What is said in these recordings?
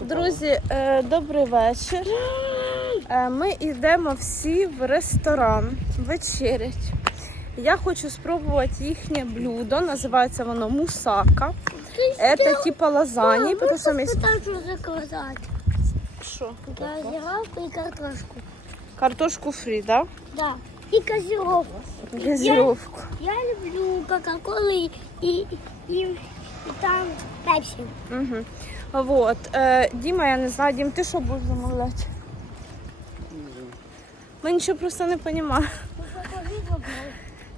Друзі, е, добрий вечір. Е, Ми йдемо всі в ресторан вечерять. Я хочу спробувати їхнє блюдо. Називається воно мусака. Це типа лазані. Що что заказать? Що? Картошку. Картошку фрі, да? Да. И газировку. Газировку. Я люблю кока-колы и, и, и там пепси. Угу. Вот. Е, Діма, я не знаю, Дім, ти що будеш замовляти? Ми нічого просто не розуміємо.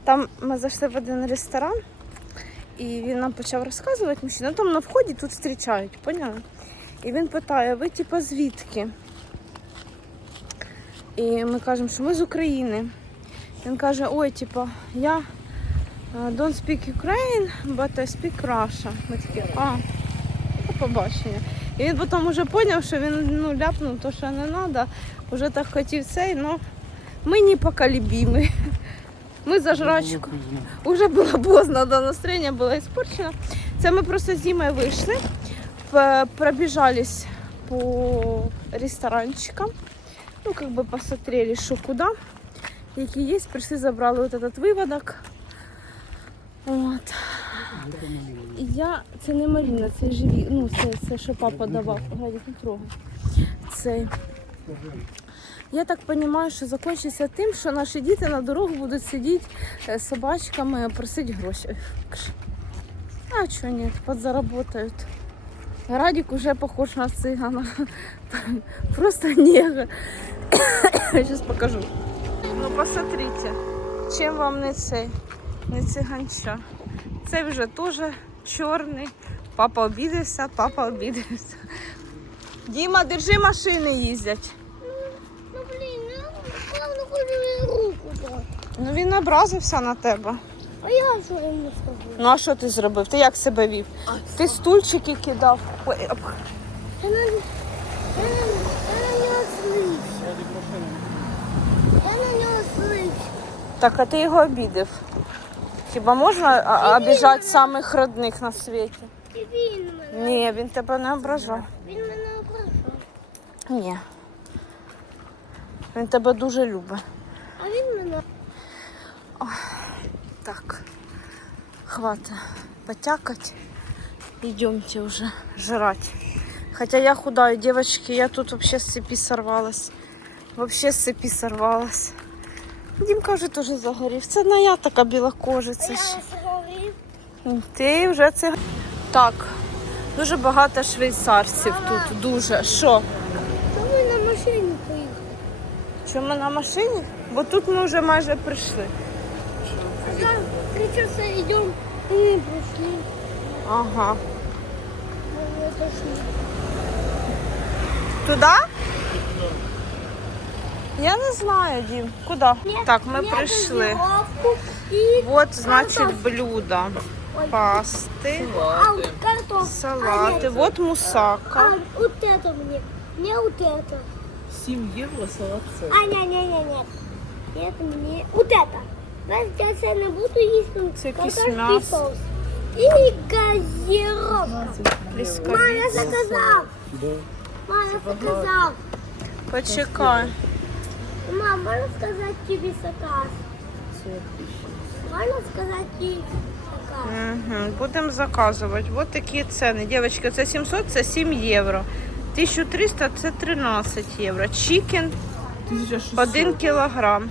Там ми зайшли в один ресторан, і він нам почав розказувати мужчина. Ну, там на вході тут зустрічають, поняли? І він питає, ви типа звідки? І ми кажемо, що ми з України. Він каже, ой, типа, я е, don't speak Ukraine, but I speak Russia. Ми такі, а, побачення. І він потім вже зрозумів, що він ну, ляпнув то, що не треба, вже так хотів цей, ну ми не поколебимі. Ми за жрачку. Уже було поздно, да, настроєння було іспорчено. Це ми просто з Дімою вийшли, пробіжались по ресторанчикам. Ну, как бы посмотрели, що куди, які є. Прийшли, забрали вот этот виводок. От. Я, це не Маріна, це живі, ну це, це що папа давав. Не трогай. Це. Я так розумію, що закінчиться тим, що наші діти на дорогу будуть сидіти е, з собачками, просити гроші. А що ні, подзаработають. Радик уже похож на цыгана. Просто нега. Сейчас покажу. Ну посмотрите, чим вам не цей, не циганча. Цей вже теж чорний. Папа обідався, папа обідався. Діма, держи машини їздять. Ну блин, ну хоть руку. Ну він образився на тебе. А я что ему скажу? Ну а що ти зробив? Ти як себе вів? Ти стульчики кидав. Ой, об- Я на, я на, я на него слышу. Я на него слышу. Так, а ти його обідав. Хіба можна обіжати самих родних на світі? І він мене, Ні, він тебе не ображав. він мене ображав. Ні. Він тебе дуже любить. А він мене Так, хватит потякать. Идемте уже жрать. Хотя я худая, девочки, я тут вообще с цепи сорвалась. Вообще с цепи сорвалась. Дімка вже теж загорів. Це не я така білокожиця. я ще. Ти вже це. Так, дуже багато швейцарців тут. Дуже. Що? То ми на машині поїхали. Чому на машині? Бо тут ми вже майже прийшли. Там три часа йдемо, і ми прийшли. Ага. Не. Туди? Я не знаю, Дім. Куди? Ні, Так, ми ні, прийшли. газировку І... От, значить, блюдо. Ой. Пасти, А, вот картофель. салати, А, от а, мусака. вот это мне. Мне вот это. 7 євро салат це. А, не, не, не, не. Это мне. Вот это. Знаете, я це не буду їсти. Це якесь Картошки м'ясо. соус. І газировка. Мама, я Пліскавіця. заказав. Да. Мама, я заказав. Почекай. Мама, можна сказати тобі заказ? Можна сказати тобі заказ? Угу. Будемо заказувати. От такі ціни. Дівчатки, це 700, це 7 євро. 1300 це 13 євро. Чікен 1 кілограм.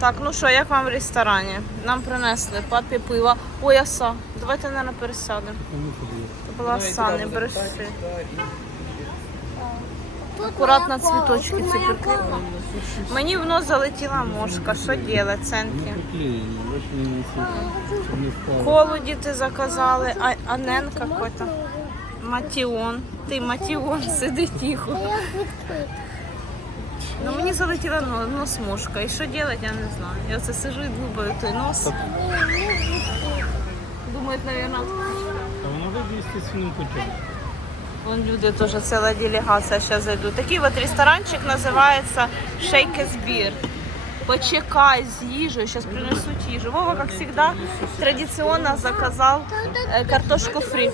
Так, ну що, як вам в ресторані? Нам принесли папі пиво. Ой, оса. Давайте, мабуть, пересядемо. Це була оса, не бреши. Акуратно кола, цвіточки ці моя Мені в нос залетіла мошка. Що робити, ценки? Колу діти заказали, а Анен какой-то. Матіон. Ти Матіон, сиди тихо. Та? Ну мені залетіла но- нос мошка. І що робити, я не знаю. Я оце сижу і дубаю той нос. Думають, мабуть, А воно вийде естественним путем. Вон люди теж ціла делегація зараз зайдуть. Такий от ресторанчик називається Shakespeare. Почекай з їжею, зараз принесуть їжу. Вова, як завжди, традиційно заказав е, картошку фрі.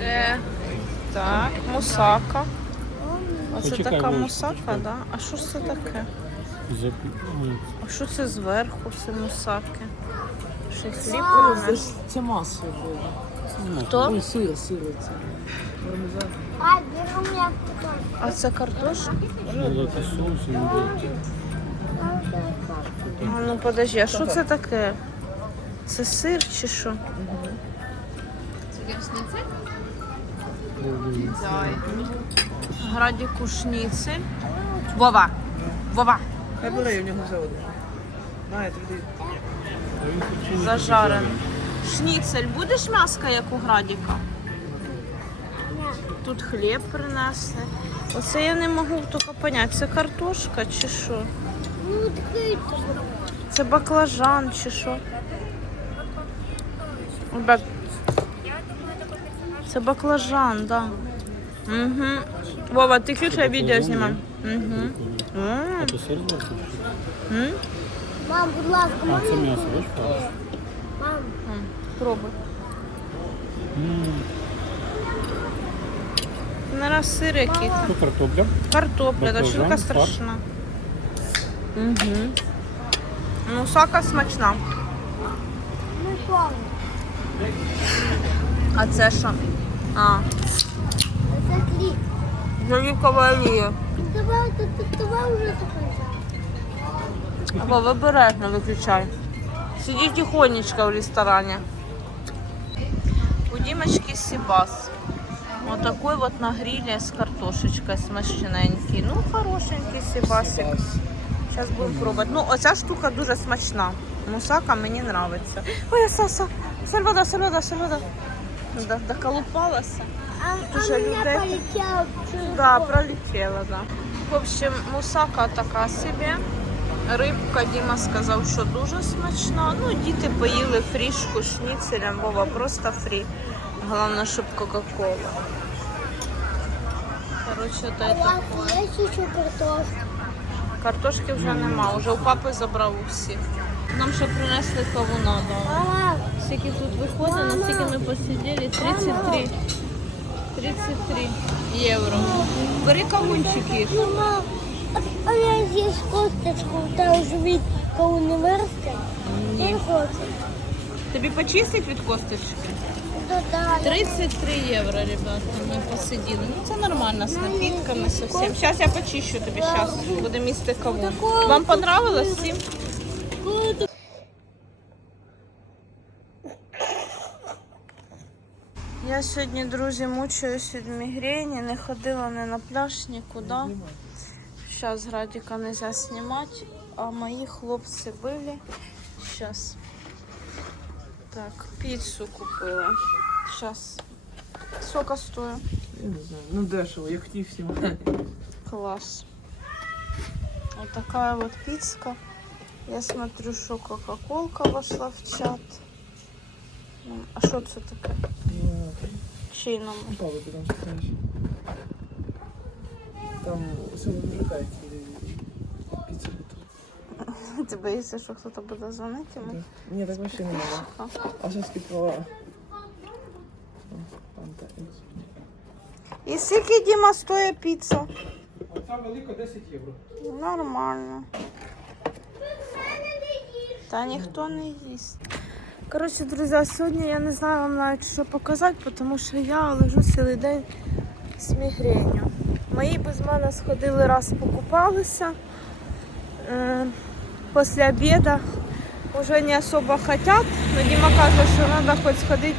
Е, так, мусака. Оце така мусака, да? А що ж це таке? А що це зверху, це мусаки? Й хліб Це маса була. Хто? Ой, сир, сир це. А, где у меня? А це картошка? Молоко соус і. А ну подожди, а що це таке? Це сир чи що? Градіку шніцель. Вова! Вова! Хай бере, у нього. На. Зажарений. Шніцель, будеш м'яска, як у градіка? Тут хліб принесли. Оце я не можу тільки поняти, це картошка чи що? Ну. Це баклажан чи що? Це баклажан, да. Угу. Вова, ти включай відео знімай. Угу. А то сир? Мам, будь ласка, А, це м'ясо, бачиш? Павло? Мам, Пробуй. М, Не раз сир який. То картопля. Картопля, да Баклажан, штука фарш. страшна. Угу. Ну, сака смачна. ну помню. А це що? А, Это клип. залікова олія. Ну, Давай, ты, ты, давай уже заказать. Або вибережно виключай. Сиди тихонечко в ресторані. У Дімочки Сібас. Вот такой вот на гриле с картошечкой смачненький. Ну, хорошенький Сібасик. Зараз будемо пробувати. Ну, оця штука дуже смачна. Мусака мені подобається. Ой, Саса, сальвада, сальвада, сальвада. Да, доколупалася. А, а людей- Да, пролетела, да. В общем, мусака така собі. Рибка Діма сказав, що дуже смачна. Ну, діти поїли фрішку шніцелем, Вова просто фрі. Головне, щоб Кока-Кола. Коротше, есть еще картошка? Картошки вже нема, вже у папи забрав у всіх. Нам ще принесли кавуна. Мама, Скільки тут виходить, наскільки ми посиділи? 33. 33 євро. Бери кавунчики. а, я здесь косточку, там уже вид кого не вырастет. Не хочет. Тобі почистить від косточки? Да, да. 33 євро, ребята, ми посиділи. Ну це нормально, з напітками совсем. Зараз я почищу тобі, зараз буде місце кавун. Вам понравилось всім? Я сьогодні, друзі, мучаюсь від мігрені, не ходила ні на пляж, нікуди. Зараз градіка не можна а мої хлопці били. Зараз. Так, піцу купила. Сейчас. Сколько стоит? Я не знаю. Ну дешево, як ті всі. Класс. Вот такая вот пицка. Я смотрю, что кока-колка вошла в чат. Ну, А что это такое? Чей номер? Павло, ти там читаєш. Там усе вимикається. Піцу Ты боишься, что кто-то будет звонить? Да. Ні, так вообще не надо. А. А зараз кипова. Фанта. И сколько, Дима, стоит? Оця велика 10 євро. Нормально. Та ніхто не їсть. Коротше, друзі, сьогодні я не знаю вам навіть що показати, тому що я лежу цілий день з мігренью. Мої без мене сходили раз покупалися. Е, Після обіду вже не особо хотять, але Діма каже, що треба хоч сходити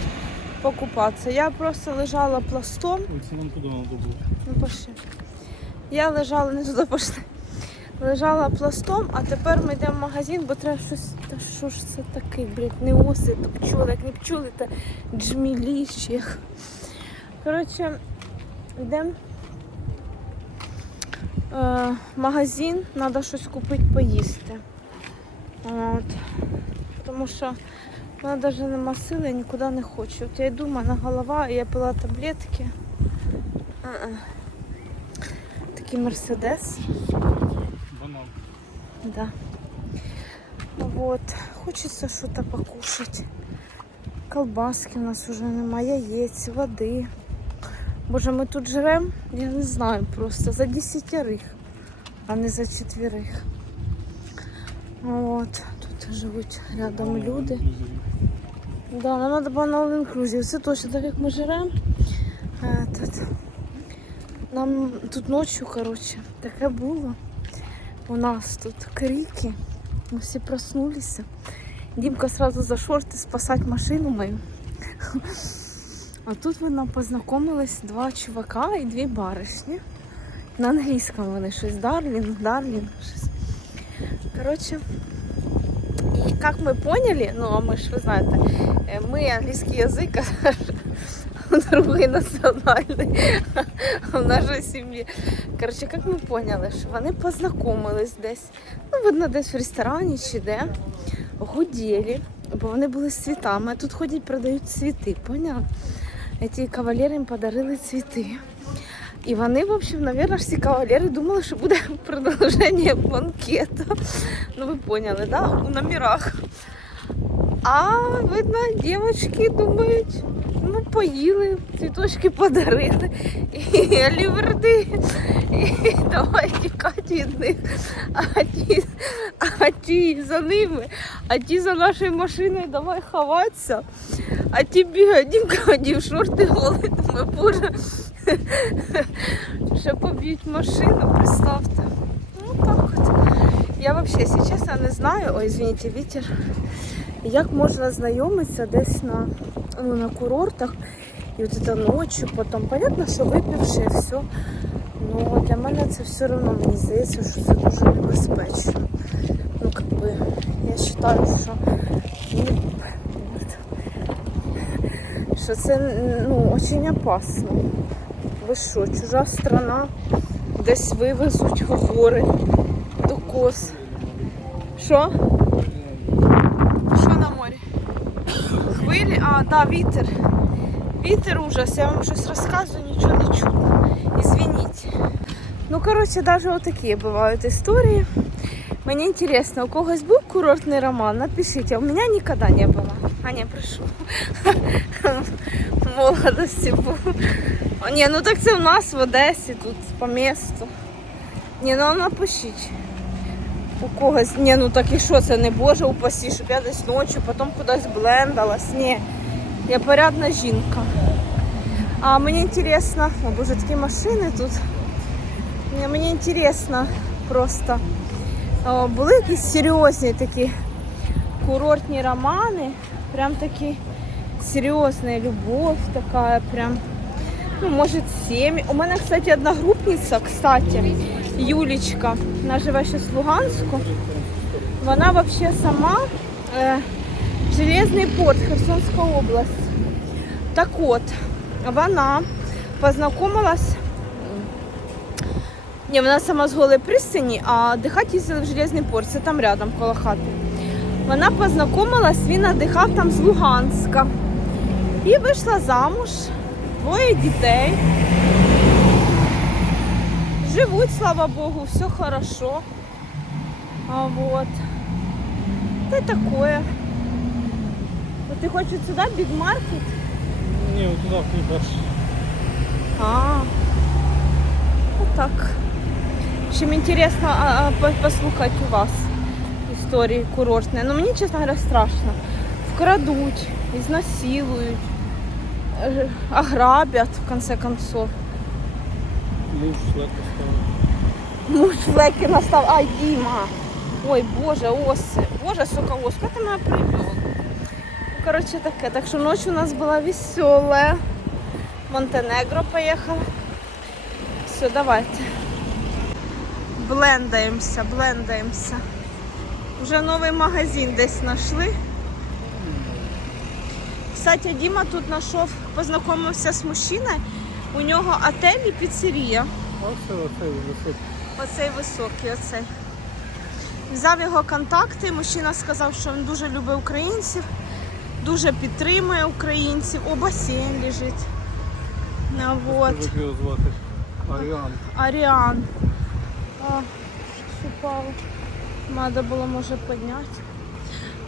покупатися. Я просто лежала пластом. Це нам туди треба було. Ну, пошли. Я лежала, не туди пошли. Лежала пластом, а тепер ми йдемо в магазин, бо треба щось. Та що ж це таке, блядь, не оси, то пчоли, як не пчоли, та джмілі як. Коротше, йдемо е, в магазин, треба щось купити поїсти. От. Тому що в мене навіть нема сили, я нікуди не хочу. От я йду, в мене голова, і я пила таблетки. Е-е. Такий мерседес. Банан. Да. Вот. Хочеться щось покушати. Колбаски у нас вже немає, яєць, води. Боже, ми тут жремо, я не знаю, просто за десятерих, а не за четверих. От. Тут живуть рядом люди. Да, нам надо було на all inclusive. Це точно так як ми живемо. Этот. Нам тут ночью, короче, таке було. У нас тут крики. Мы все проснулись. Димка сразу за шорты спасать машину мою. А тут ви нам познайомились два чувака і дві баришні. На англійському вони щось Дарлін, Дарлін, щось. Короче, и как мы поняли, ну а мы ж, вы знаете, э, мы английский язык, а другий національний в нашій сім'ї. Коротше, як ми поняли, що вони познайомились десь, ну, видно, десь в ресторані чи де, гуділи, бо вони були з цвітами. Тут ходять, продають цвіти, поняла? Ці кавалери їм подарили цвіти. І вони, в общем, наверное, всі кавалери думали, що буде продовження банкету. Ну, ви поняли, да? У номерах. А видно, дівчатки думають, ну поїли, цвіточки подарили, і аліверди, і давай тікати від них. А ті, а ті за ними, а ті за нашою машиною давай ховатися. А ті бігають, дімка одів шорти голий, думаю, боже, ще поб'ють машину, представте. Ну так от. Я вообще, если честно, не знаю, ой, извините, вітер, як можна знайомитися десь на, ну, на курортах і от це ночі, потім, понятно, що випивши все. Ну для мене це все одно мені здається, що це дуже небезпечно. Ну, как би, я вважаю, що ну, що це ну, очень опасно. Ви що, чужа страна, десь вивезуть в гори до кос. Що? Що на морі? Хвилі? А, да, вітер. Вітер ужас, я вам щось розказую, нічого не чутно. Извините. Ну, коротше, навіть отакі бувають історії. Мені інтересно, у когось був курортний роман? Напишіть, а у мене ніколи не було. Аня, прошу. В молодості був. О, ні, ну так це в нас в Одесі, тут по місту. Ні, ну напишіть. У когось, ні, ну так і що, це не Боже упасі, щоб я десь ночі, потім кудись блендалась. Ні, я порядна жінка. А мені інтересно, о боже, такі машини тут. Ні, Мені інтересно просто. Були якісь серйозні такі курортні романи, прям такі серйозна любов така, прям, ну, може, сім'ї. У мене, кстати, одногрупниця, кстати, Юлічка, вона живе ще в Луганську. Вона взагалі сама е, Железний порт, Херсонська область. Так от, вона познайомилась. Ні, вона сама з голої пристані, а дихати їздили в Железний порт, це там рядом коло хати. Вона познайомилась, він надихав там з Луганська. І вийшла замуж, двоє дітей. Живуть, слава Богу, все хорошо. А вот. Та такое. Вот ты хочешь сюда, Биг Маркет? Ні, от туди вперше. А, вот так. Чим интересно послухати у вас історії курортні. Ну мені, чесно говоря, страшно. Вкрадуть, ізнасилують, е, ограбят, в конце концов. Муж шлепи став. Муж флеки настав. Ай, Діма. Ой, Боже, оси. Боже, сука, ос, куди ти мене привел? Ну, коротше, таке. Так що ночь у нас була весела. Монтенегро поїхала. Все, давайте. Блендаємося, блендаємося. Вже новий магазин десь знайшли. Кстати, Діма тут знайшов, познайомився з мужчиною. У нього отель і піцерія. Оце, оце, оце. Оцей високий, оцей. Взяв його контакти. Мужчина сказав, що він дуже любить українців, дуже підтримує українців. О, басейн лежить. Ну, вот. Аріан. Аріан. О, упала. Надо было, может, поднять.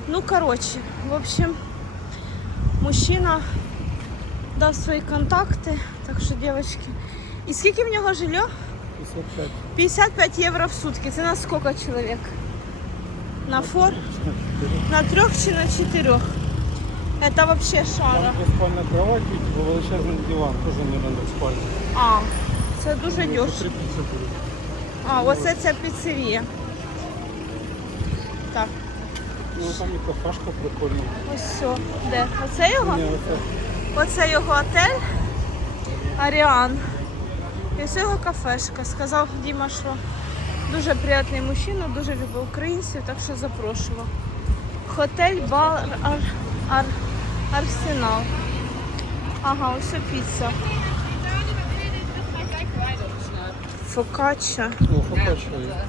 Ну, короче, в общем, мужчина дав свої контакти. Так що, дівчатки. І скільки в нього жилье? 55. 55 євро в сутки. Це на скільки чоловік? На фор? На трьох чи на чотирьох? Це вообще шара. Там двоспальна кровать величезний диван, теж не треба спальня. А, це дуже дешево. 3 буде. А, оце ця піцерія. Так, Ну там і кафешка прикольна. ось все. Де? Оце його? Ні, оце Оце його отель Аріан. І ось його кафешка. Сказав Діма, що дуже приємний мужчина, дуже любить українців, так що запрошував. Хотель Бар Ар, Ар, Арсенал. Ага, ось піца. Фокачча. О, фокачує.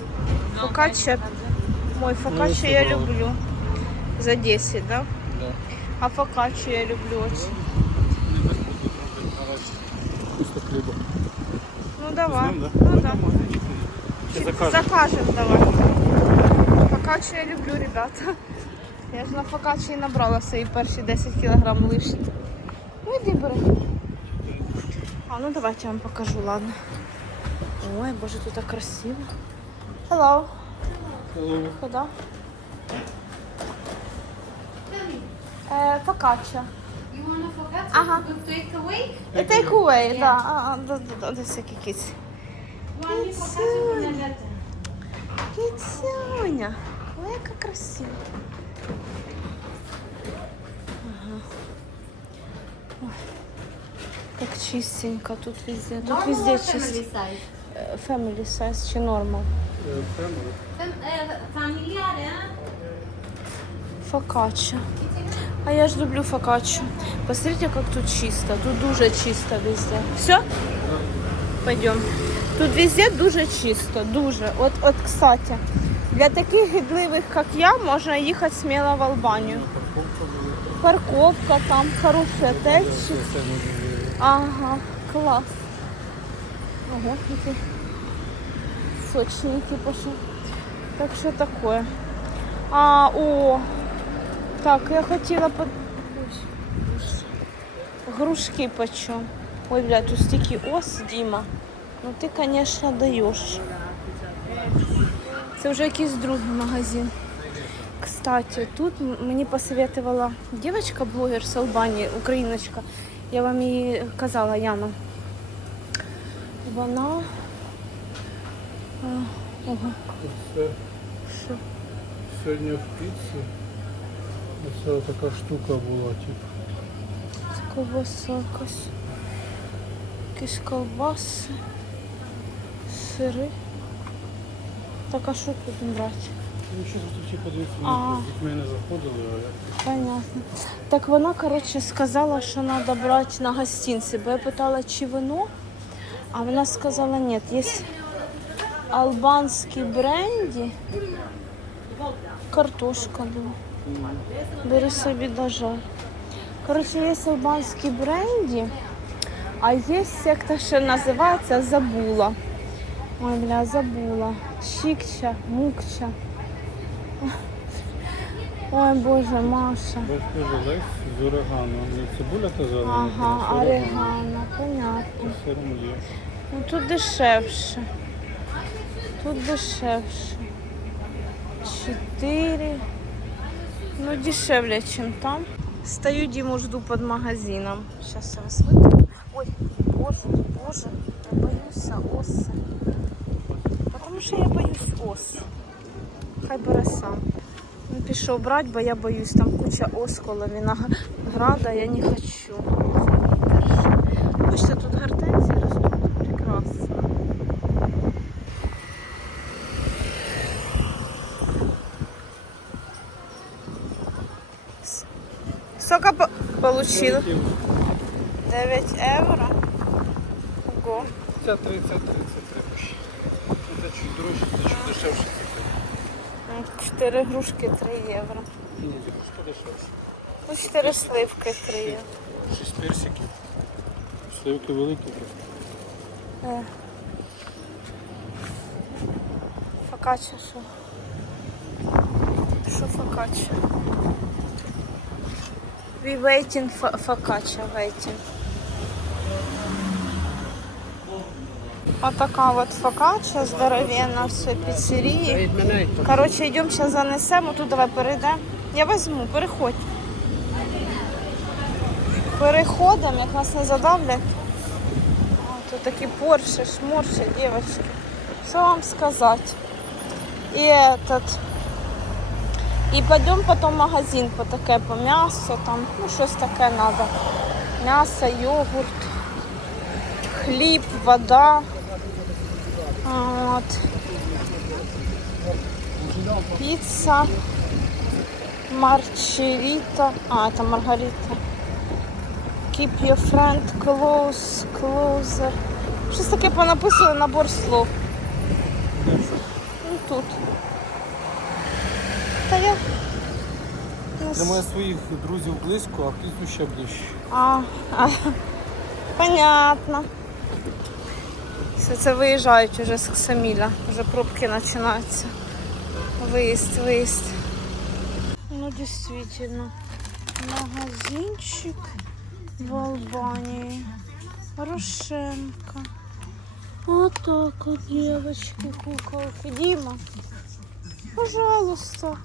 Фокачча. Мой фокачча я люблю. За 10, да? Да. А фокаччу я люблю очень. Просто хліба. Ну давай. Знаем, да? Ну да. Чи закажемо? Закажем давай. Фокаччу я люблю, ребята. Я ж на фокаччі і набрала свої перші 10 кілограм лишні. Ну іди бери. А ну давайте я вам покажу, ладно. Ой, боже, тут так красиво. Hello. Hello. Куда? Е, фокачча. You? Ага. To take away? І take away, да. А, а, да, да, да, десь які киці. One Кицюня. Ой, яка красива. Ага. Ой. Так чистенько тут везде. Тут везде чисто. Family size чи normal. Фокачча. А я ж люблю фокаччу. Посмотрите, как тут чисто. Тут дуже чисто везде. Все? Пойдем. Тут везде дуже чисто, дуже. От, от, кстати, для таких гидливих, як я, можна їхати сміло в Албанію. Парковка там, хороший отель. Ага, клас. Ого, які сочні, типу що. Так що таке. А, о, так, я хотіла под... Грушки почем. Ой, бля, тут стільки ос, Діма. Ну ти, звісно, даєш. Це вже якийсь другий магазин. Кстати, тут мені посоветувала дівчинка-блогер з Албанії, україночка. Я вам її казала, Яна. Вона. А, Ого, Це що? сьогодні в піці. Оце така штука була, типу. Це ковбаса якась. Якісь ковбаси. Сири. Так, а що тут брати? Ну що тут дивіться, А. ми з дітьми не заходили, а як Понятно. Так вона, коротше, сказала, що треба брати на гостинці, бо я питала, чи вино, а вона сказала, ні, є албанські бренді, картошка була. Бери собі дожар. Коротше, є албанські бренді, а є секта, що називається Забула. Ой, бля, забула. Чікча, мукча. Ой, Боже, Маша. батько Олесь з орегано. Не цибуля та зелена, Ага, орегано, понятно. сиром є. Ну тут дешевше. Тут дешевше. Чотири. Ну, дешевле, ніж там. Стою, Диму жду під магазином. Сейчас я вас витягну. Ой, боже, боже, я боюся оси. Потому що я боюсь ос. Хай бере сам. Він пішов брати, бо я боюсь, там куча ос коло винограда, я не хочу. Бачите, тут гортензії Сколько по- получил? 9 евро. Ого. Ця 30 33 Це чуть дорожче, це чуть дешевше. 4 грушки 3 євро. Ні, трошки дешевше. Ну, 4 сливки 3 євро. 6 персиків. Сливки великі. Е. фокачча що? Що фокачча? We waiting for фокачча, waiting. Отака от фокачча здоровенна, все піцерії. Коротше, йдемо зараз занесемо, тут давай перейдемо. Я візьму, переходь. Переходимо, як нас не задавлять. Тут такі порші, шморші, дівчатки. Що вам сказати? І этот. І пойдемо потім в магазин по таке, по м'ясо, там, ну щось таке треба. М'ясо, йогурт, хліб, вода. От. Піца. Марчеріта. А, це Маргарита. Keep your friend close, closer. Щось таке понаписали набор слов. Ну тут. Та я. не Для моїх своїх друзів близько, а пісню ще ближче. А, а, понятно. Все це виїжджають уже з Ксаміля. Вже пробки починаються. Виїзд, виїзд. Ну, действительно. Магазинчик в Албании. Рошенко. Вот так вот, девочки, куколки. Дима, пожалуйста.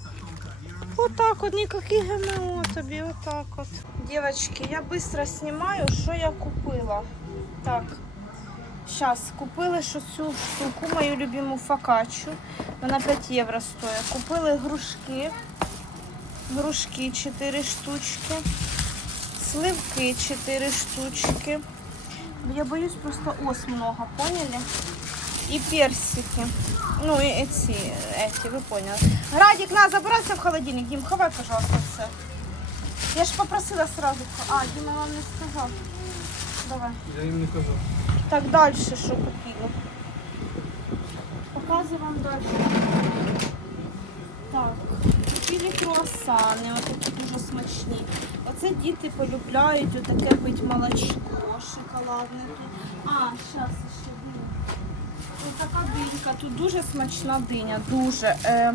Вот так вот, никаких ГМО тобі, вот так вот. Девочки, я быстро снимаю, що я купила. Так, сейчас, купили що цю штуку, мою любиму фокаччу. Вона 5 євро стоїть. Купили грушки. Грушки 4 штучки. Сливки 4 штучки. Я боюсь просто ос много, поняли? И персики. Ну и эти, эти, вы поняли. Радик, на, забирайся в холодильник. Дим, хавай, пожалуйста, все. Я ж попросила сразу. А, Дима вам не сказал. Давай. Я їм не казав. Так, дальше що купила? Показую вам дальше. Так, купили круасани, отакі дуже смачні. Оце діти полюбляють отаке пить молочко шоколадне. тут. А, зараз ще диня. Ось Така динька. Тут дуже смачна диня, дуже. Е,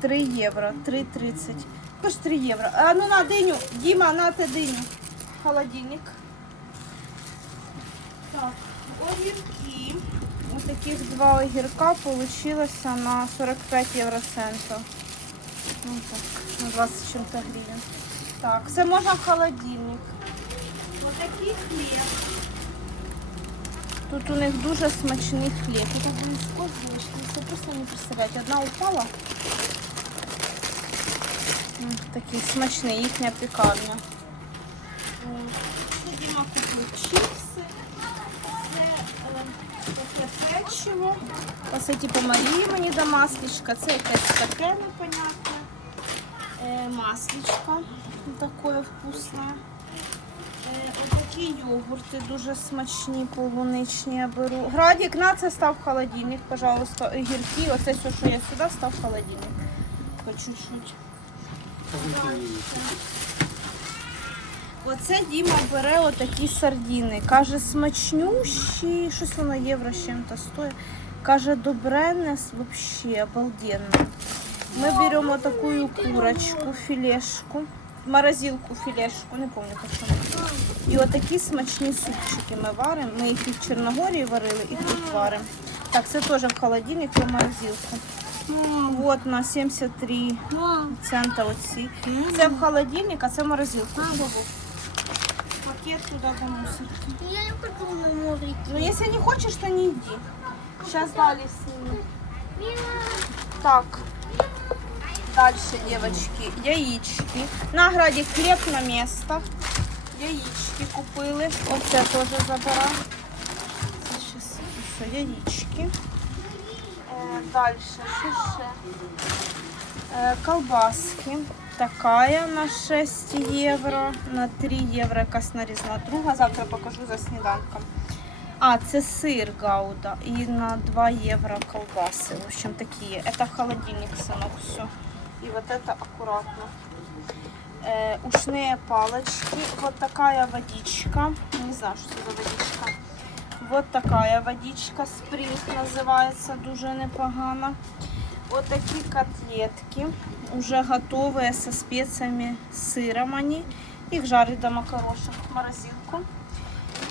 3 євро, 3,30. Тож 3 євро. А ну на диню, Діма, на те диню. Холодильник. Так, огірки. Ось таких два огірка получилося на 45 євроцентів. Ну так, на 20 чим-то гривень. Так, це можна в холодильник. Ось такий хліб. Тут у них дуже смачний хліб. Я так близько зайшли, це просто не представляєте. Одна упала. Такий смачний, їхня пікарня. Діма купив чіпси. Це е, печиво. Оце типу Марії мені до маслічка. Це якесь таке непонятне. Е, маслічко. Таке вкусне. Отакі йогурти дуже смачні, полуничні я беру. Градік, на це став холодильник, пожалуйста. Огірки, оце все, що я сюди, став холодильник. По чуть-чуть. Оце Діма бере отакі сардіни. Каже, смачнющі, щось воно євро з чим-то стоїть. Каже, добрене, взагалі обалденно. Ми беремо таку курочку, філешку, морозилку, філешку, не пам'ятаю почему. І отакі смачні супчики ми варимо. Ми їх і в Чорногорії варили, і тут варимо. Так, це теж в холодильник і в морозилку. Вот на 73 Мам, цента оці. Це в холодильник, а це в морозилку. Пакет туди до мусорки. я не хочу на море. Ну, если не хочешь, то не иди. Сейчас дали сниму. Так. Дальше, девочки, яички. На граді хліб на место. Яички купили. Оце теж забираю. Це яички. Е, дальше, що ще? Е, колбаски. Такая на 6 євро, на 3 євро якась нарізна друга. Завтра покажу за сніданком. А, це сир гауда. І на 2 євро колбаси. В общем, такі. Это в холодильник, сынок, все. И вот это аккуратно. Э, ушные палочки. Вот такая водичка. Не знаю, что это за водичка. Вот такая водичка. Спринг називається. Дуже непогана. вот такие котлетки, уже готовые со специями, с сыром они. Их жарить до макарошек в морозилку.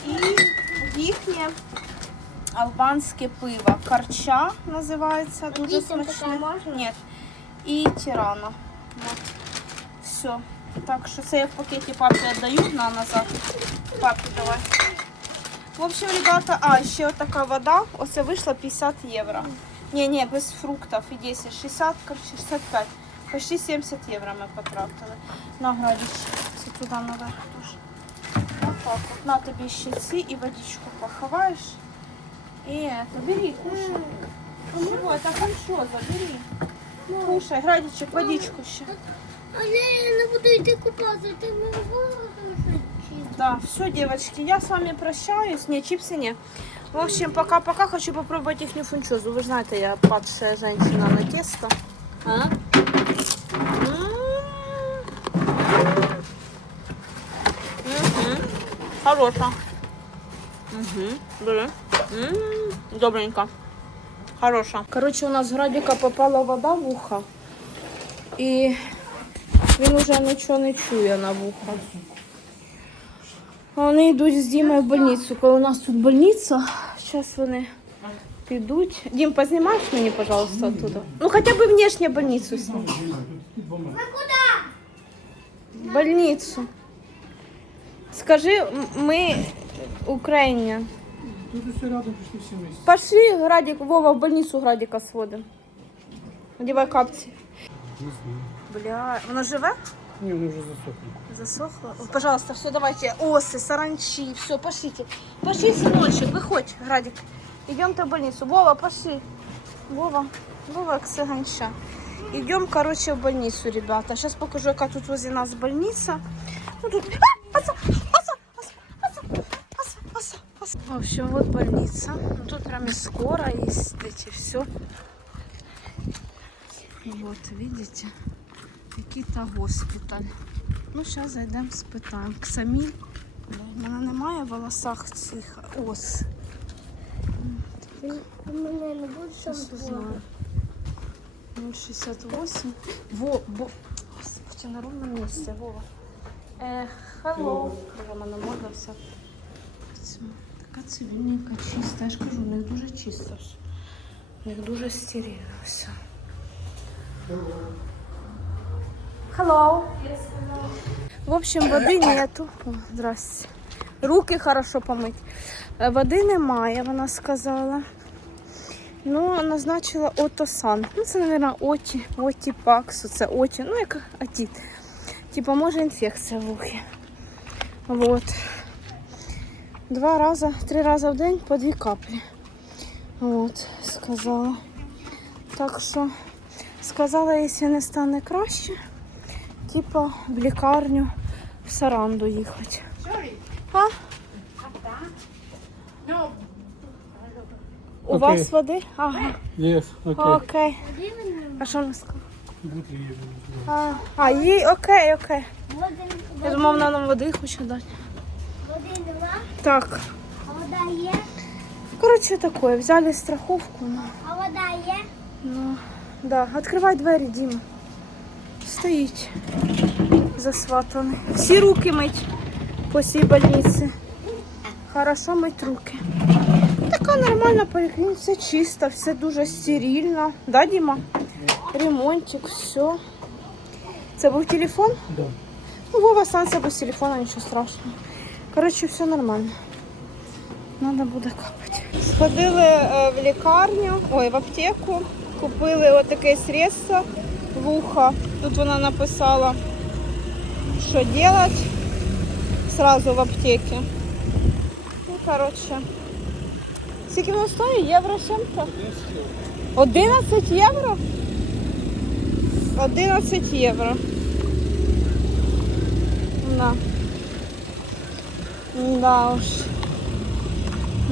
І їхнє албанське пиво. Карча називається, дуже Дітям таке смачне. можна? Ні. і тирана. Вот. Все. Так що це я в пакеті папі віддаю на назад. Папі давай. В общем, ребята, а, ще от така вода. Оце вийшло 50 євро. Ні, ні, без фруктів і 10, 60, короче, 65. Почти 70 євро ми потратили. На градіще. Це туди наверх дуже. Отак от. На тобі ще ці і водичку поховаєш. І это, бери, кушай. Чего? Это хорошо, забери. Кушай, Градичек, водичку ще. Але я не буду йти купатися, ти не можеш. Да, все, девочки, я с вами прощаюсь. Не, чипсы не. В общем, пока-пока. Хочу попробовать их фунчозу. Вы знаете, я падшая женщина на тесто. А? М. Мгм. Хороша. Угу. Бери. М, Добренько. Хороша. Короче, у нас з Градіка попала вода в ухо. І він уже нічого не чує на вухо. Вони йдуть з Дімою в больницю. Коли у нас тут больниця, зараз вони підуть. Дім, познімаєш мені, пожалуйста, оттуда? Ну, хоча б внешню больницю зніми. Ви куди? Больницю. Скажи, ми Україна. Тут все рядом пришли все вместе. Пошли, Градик, Вова, в больницу Градика сводим. Одівай капці. Бля, воно живе? Не, он уже засохли. Засохло? О, Пожалуйста, все, давайте. Осы, саранчи, все, пошлите. Пошли, сыночек, выходь, Градик. Идемте в больницу. Вова, пошли. Вова, Вова, Ксиганча. Идем, короче, в больницу, ребята. Сейчас покажу, яка тут возле нас больница. Ну, тут... А, оса, В общем, вот больница. Ну, тут прям и скоро есть эти все. Вот, видите? Який-то госпіталь. Ну, зараз зайдемо, спитаємо. Ксаміль. У мене немає в волосах цих ос. Ти мене не Зараз узнаю. 068. Во, бо. Господи, на ровному місці, Вова. Е, hello. Боже, мене морда вся. Така цивільненька, чиста. Я ж кажу, у них дуже чисто все. У них дуже стерильно все. Hello. В общем, води нету. О, здрасте. Руки хорошо помить. Е, Води немає, вона сказала. Ну, назначила Отосан. Ну, це, мабуть, Оті, Оті Паксу, це Оті, ну, як Атіт. Типа, може інфекція в ухі. Вот. Два рази, три рази в день по дві каплі. Вот, сказала. Так що сказала, якщо не стане краще, типа в лікарню в Саранду їхати. А? У вас води? Ага. Yes, окей. Окей. А що вона сказала? А, а їй окей, окей. Я думав, вона нам води хоче дати. Так. а вода є, Коротше, таке, взяли страховку. Ну, а вода є. ну да. Відкривай двері, Діма. Стоїть засватаний. Всі руки мить по цій больниці. Хорошо мить руки. Така нормальна поліклініка, все чисто, все дуже стерильно. Да, Діма? Ремонтик, все. Це був телефон? Да. Ну, Вова станція без телефона, нічого страшного. Коротше, все нормально. Надо буде капати. Сходили е, в лікарню, ой, в аптеку, купили отаке средство ухо. Тут вона написала, що робити. Сразу в аптеці. Ну, коротше. Скільки воно стоїть? Євро 700? 11 євро? 11 євро. Да. Да уж.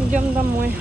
Идем домой.